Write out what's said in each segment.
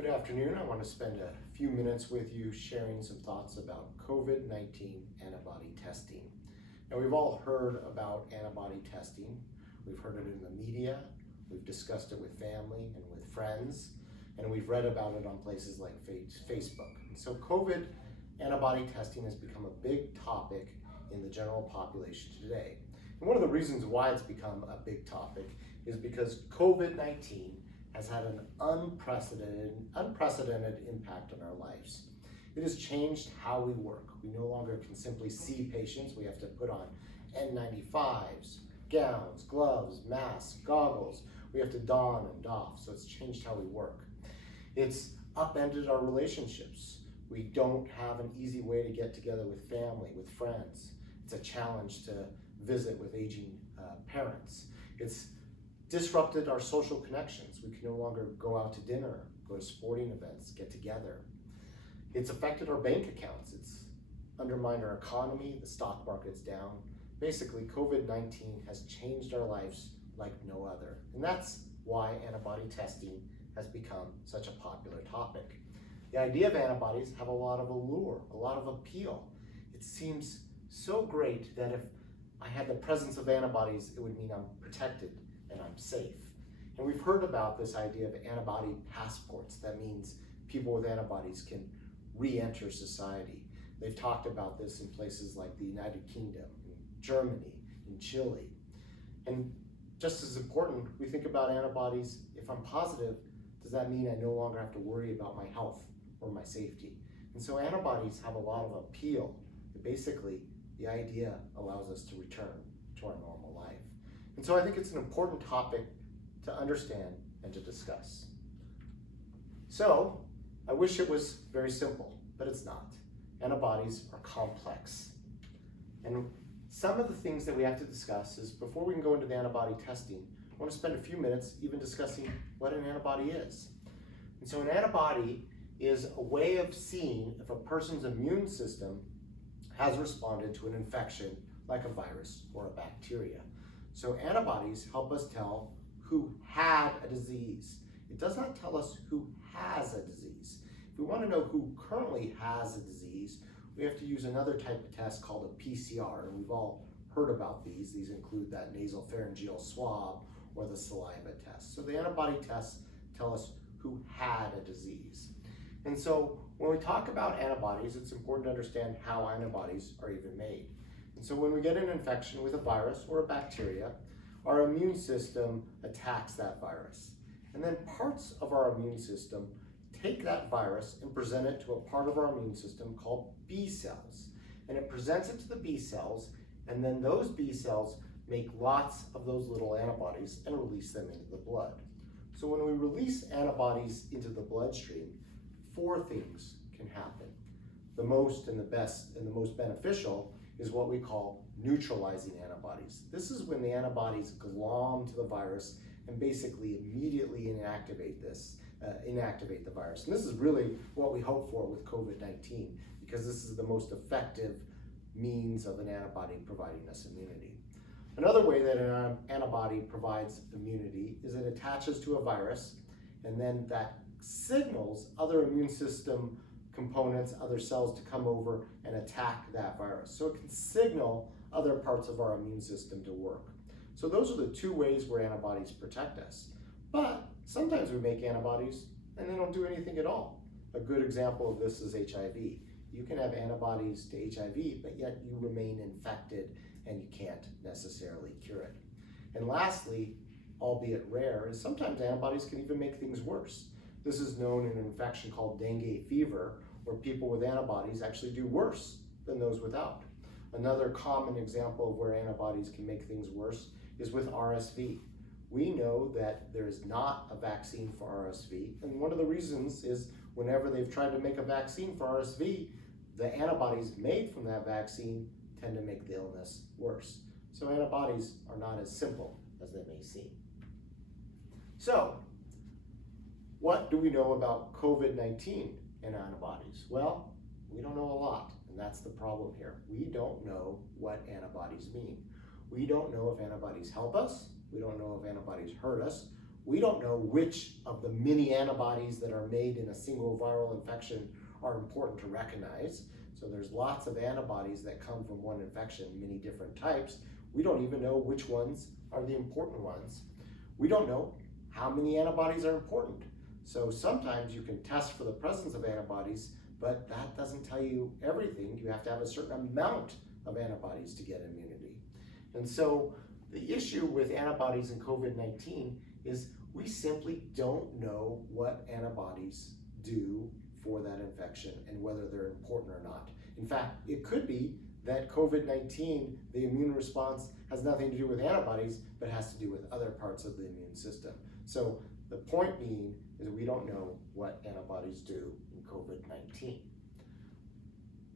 Good afternoon. I want to spend a few minutes with you sharing some thoughts about COVID-19 antibody testing. Now, we've all heard about antibody testing. We've heard it in the media, we've discussed it with family and with friends, and we've read about it on places like Facebook. And so COVID antibody testing has become a big topic in the general population today. And one of the reasons why it's become a big topic is because COVID-19 has had an unprecedented impact on our lives. It has changed how we work. We no longer can simply see patients. We have to put on N95s, gowns, gloves, masks, goggles. We have to don and doff, so it's changed how we work. It's upended our relationships. We don't have an easy way to get together with family, with friends. It's a challenge to visit with aging parents. It's disrupted our social connections. We can no longer go out to dinner, go to sporting events, get together. It's affected our bank accounts. It's undermined our economy. The stock market's down. Basically, COVID-19 has changed our lives like no other. And that's why antibody testing has become such a popular topic. The idea of antibodies have a lot of allure, a lot of appeal. It seems so great that if I had the presence of antibodies, it would mean I'm protected and I'm safe. And we've heard about this idea of antibody passports. That means people with antibodies can re-enter society. They've talked about this in places like the United Kingdom, in Germany, in Chile. And just as important, we think about antibodies. If I'm positive, does that mean I no longer have to worry about my health or my safety? And so antibodies have a lot of appeal. Basically, the idea allows us to return to our normal life. And so I think it's an important topic to understand and to discuss. So I wish it was very simple, but it's not. Antibodies are complex. And some of the things that we have to discuss is, before we can go into the antibody testing, I want to spend a few minutes even discussing what an antibody is. And so an antibody is a way of seeing if a person's immune system has responded to an infection like a virus or a bacteria. So antibodies help us tell who had a disease. It does not tell us who has a disease. If we want to know who currently has a disease, we have to use another type of test called a PCR, and we've all heard about these. These include that nasopharyngeal swab or the saliva test. So the antibody tests tell us who had a disease. And so when we talk about antibodies, it's important to understand how antibodies are even made. And so when we get an infection with a virus or a bacteria, our immune system attacks that virus. And then parts of our immune system take that virus and present it to a part of our immune system called B cells. And it presents it to the B cells, and then those B cells make lots of those little antibodies and release them into the blood. So when we release antibodies into the bloodstream, 4 things can happen. The most and the best and the most beneficial is what we call neutralizing antibodies. This is when the antibodies glom to the virus and basically immediately inactivate the virus. And this is really what we hope for with COVID-19, because this is the most effective means of an antibody providing us immunity. Another way that an antibody provides immunity is it attaches to a virus, and then that signals other immune system components, other cells to come over and attack that virus. So it can signal other parts of our immune system to work. So those are the 2 ways where antibodies protect us. But sometimes we make antibodies and they don't do anything at all. A good example of this is HIV. You can have antibodies to HIV, but yet you remain infected and you can't necessarily cure it. And lastly, albeit rare, is sometimes antibodies can even make things worse. This is known in an infection called dengue fever, where people with antibodies actually do worse than those without. Another common example of where antibodies can make things worse is with RSV. We know that there is not a vaccine for RSV, and one of the reasons is whenever they've tried to make a vaccine for RSV, the antibodies made from that vaccine tend to make the illness worse. So antibodies are not as simple as they may seem. So, what do we know about COVID-19 and antibodies? Well, we don't know a lot, and that's the problem here. We don't know what antibodies mean. We don't know if antibodies help us. We don't know if antibodies hurt us. we don't know which of the many antibodies that are made in a single viral infection are important to recognize. So there's lots of antibodies that come from one infection, many different types. We don't even know which ones are the important ones. We don't know how many antibodies are important. So sometimes you can test for the presence of antibodies, but that doesn't tell you everything. You have to have a certain amount of antibodies to get immunity. And so the issue with antibodies in COVID-19 is we simply don't know what antibodies do for that infection and whether they're important or not. In fact, it could be that COVID-19, the immune response has nothing to do with antibodies, but has to do with other parts of the immune system. So the point being is we don't know what antibodies do in COVID-19.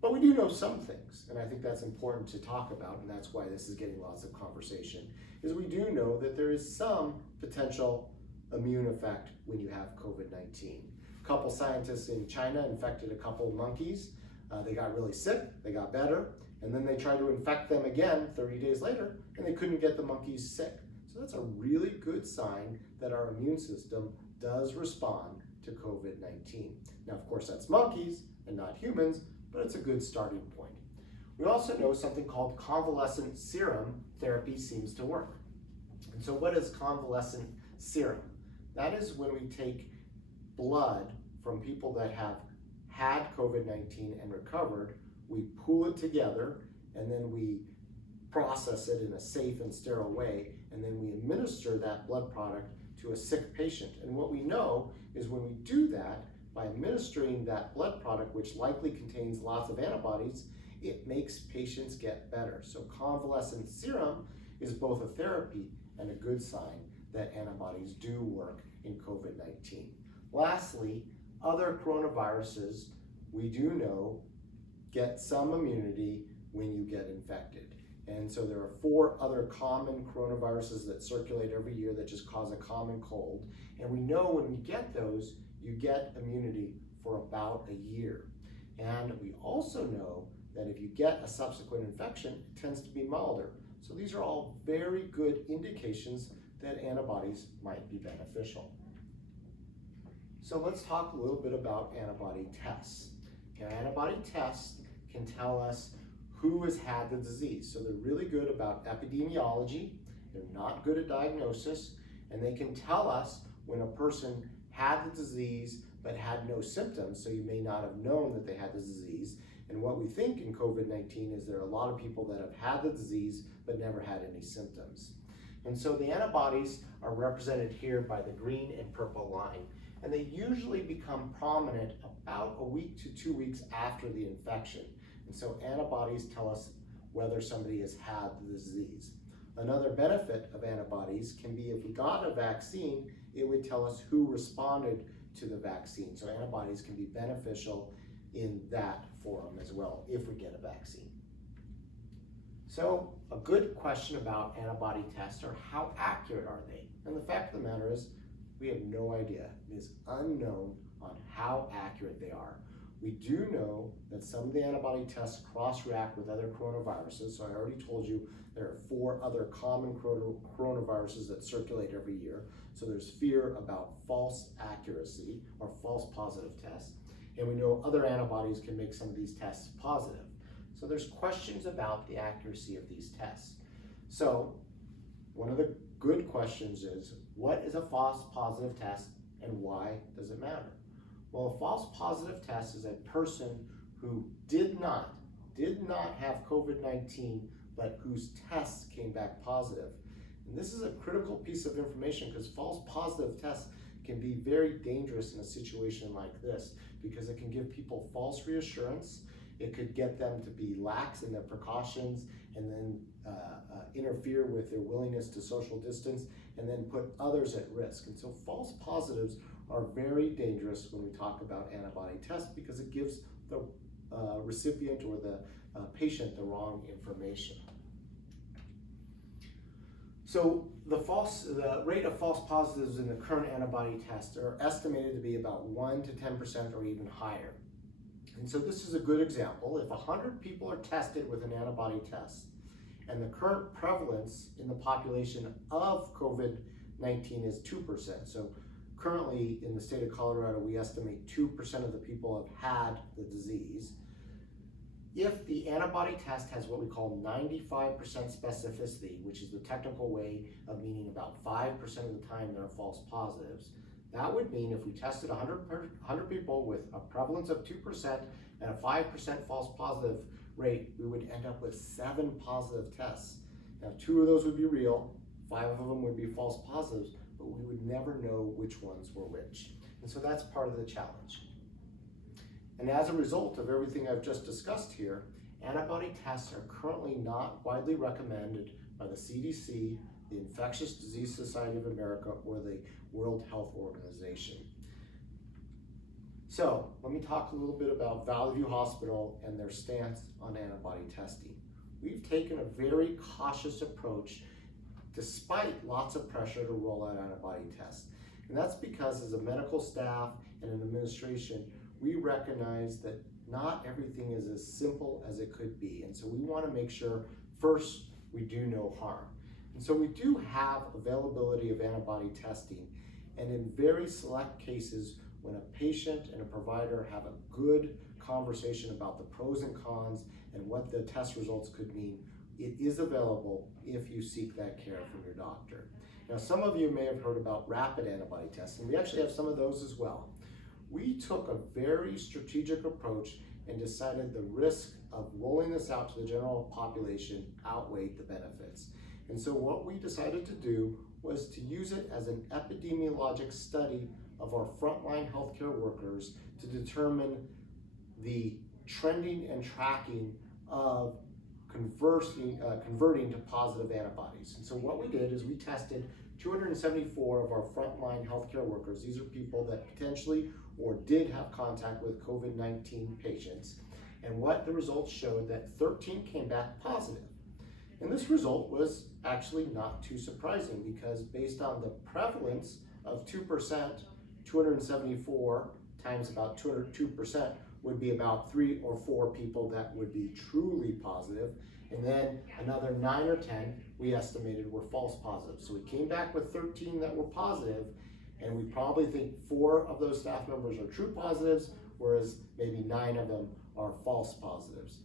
But we do know some things, and I think that's important to talk about, and that's why this is getting lots of conversation, is we do know that there is some potential immune effect when you have COVID-19. A couple scientists in China infected a couple monkeys. They got really sick, they got better, and then they tried to infect them again 30 days later, and they couldn't get the monkeys sick. So that's a really good sign that our immune system does respond to COVID-19. Now, of course, that's monkeys and not humans, but it's a good starting point. We also know something called convalescent serum therapy seems to work. And so what is convalescent serum? That is when we take blood from people that have had COVID-19 and recovered, we pool it together, and then we process it in a safe and sterile way, and then we administer that blood product to a sick patient. And what we know is when we do that, by administering that blood product, which likely contains lots of antibodies, it makes patients get better. So convalescent serum is both a therapy and a good sign that antibodies do work in COVID-19. Lastly, other coronaviruses, we do know, get some immunity when you get infected. And so there are 4 other common coronaviruses that circulate every year that just cause a common cold. And we know when we get those, you get immunity for about a year. And we also know that if you get a subsequent infection, it tends to be milder. So these are all very good indications that antibodies might be beneficial. So let's talk a little bit about antibody tests. Now, antibody tests can tell us who has had the disease. So they're really good about epidemiology, they're not good at diagnosis, and they can tell us when a person had the disease but had no symptoms, so you may not have known that they had the disease. And what we think in COVID-19 is there are a lot of people that have had the disease but never had any symptoms. And so the antibodies are represented here by the green and purple line, and they usually become prominent about a week to 2 weeks after the infection. And so antibodies tell us whether somebody has had the disease. Another benefit of antibodies can be if we got a vaccine, it would tell us who responded to the vaccine. So antibodies can be beneficial in that forum as well if we get a vaccine. So a good question about antibody tests are how accurate are they? And the fact of the matter is we have no idea. It is unknown on how accurate they are. We do know that some of the antibody tests cross-react with other coronaviruses. So I already told you there are 4 other common coronaviruses that circulate every year. So there's fear about false accuracy or false positive tests. And we know other antibodies can make some of these tests positive. So there's questions about the accuracy of these tests. So one of the good questions is, what is a false positive test and why does it matter? Well, a false positive test is a person who did not have COVID-19, but whose tests came back positive. And this is a critical piece of information because false positive tests can be very dangerous in a situation like this because it can give people false reassurance. It could get them to be lax in their precautions and then interfere with their willingness to social distance and then put others at risk. And so false positives are very dangerous when we talk about antibody tests because it gives the recipient or the patient the wrong information. So the rate of false positives in the current antibody tests are estimated to be about 1 to 10% or even higher. And so this is a good example. If 100 people are tested with an antibody test and the current prevalence in the population of COVID COVID-19 is 2%. So currently in the state of Colorado, we estimate 2% of the people have had the disease. If the antibody test has what we call 95% specificity, which is the technical way of meaning about 5% of the time there are false positives, that would mean if we tested 100 people with a prevalence of 2% and a 5% false positive rate, we would end up with 7 positive tests. Now, 2 of those would be real, 5 of them would be false positives, but we would never know which ones were which. And so that's part of the challenge. And as a result of everything I've just discussed here, antibody tests are currently not widely recommended by the CDC, the Infectious Disease Society of America, or the World Health Organization. So let me talk a little bit about Valley View Hospital and their stance on antibody testing. We've taken a very cautious approach despite lots of pressure to roll out antibody tests. And that's because as a medical staff and an administration, we recognize that not everything is as simple as it could be. And so we want to make sure, first, we do no harm. And so we do have availability of antibody testing. And in very select cases, when a patient and a provider have a good conversation about the pros and cons and what the test results could mean, it is available if you seek that care from your doctor. Now, some of you may have heard about rapid antibody tests, and we actually have some of those as well. We took a very strategic approach and decided the risk of rolling this out to the general population outweighed the benefits. And so what we decided to do was to use it as an epidemiologic study of our frontline healthcare workers to determine the trending and tracking of converting to positive antibodies. And so what we did is we tested 274 of our frontline healthcare workers. These are people that potentially or did have contact with COVID-19 patients. And what the results showed that 13 came back positive. And this result was actually not too surprising because based on the prevalence of 2%, 274 times about 2% would be about 3 or 4 people that would be truly positive. And then another 9 or 10 we estimated were false positives. So we came back with 13 that were positive, and we probably think 4 of those staff members are true positives, whereas maybe 9 of them are false positives.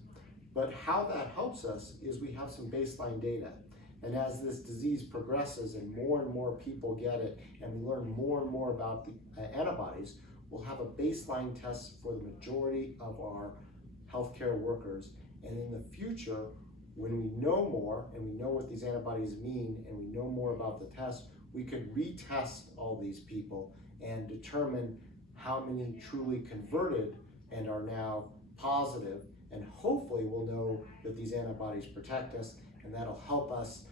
But how that helps us is we have some baseline data. And as this disease progresses and more people get it, and we learn more and more about the antibodies, we'll have a baseline test for the majority of our healthcare workers. And in the future, when we know more and we know what these antibodies mean and we know more about the test, we could retest all these people and determine how many truly converted and are now positive. And hopefully we'll know that these antibodies protect us, and that'll help us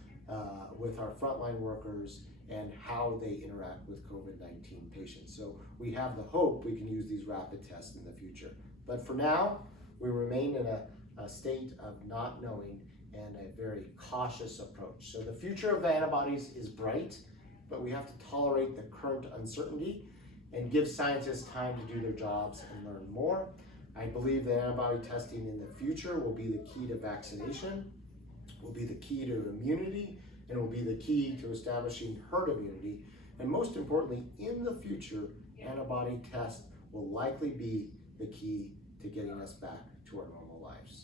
with our frontline workers and how they interact with COVID-19 patients. So we have the hope we can use these rapid tests in the future. But for now, we remain in a state of not knowing and a very cautious approach. So the future of antibodies is bright, but we have to tolerate the current uncertainty and give scientists time to do their jobs and learn more. I believe that antibody testing in the future will be the key to vaccination, will be the key to immunity, and will be the key to establishing herd immunity. And most importantly, in the future, antibody tests will likely be the key to getting us back to our normal lives.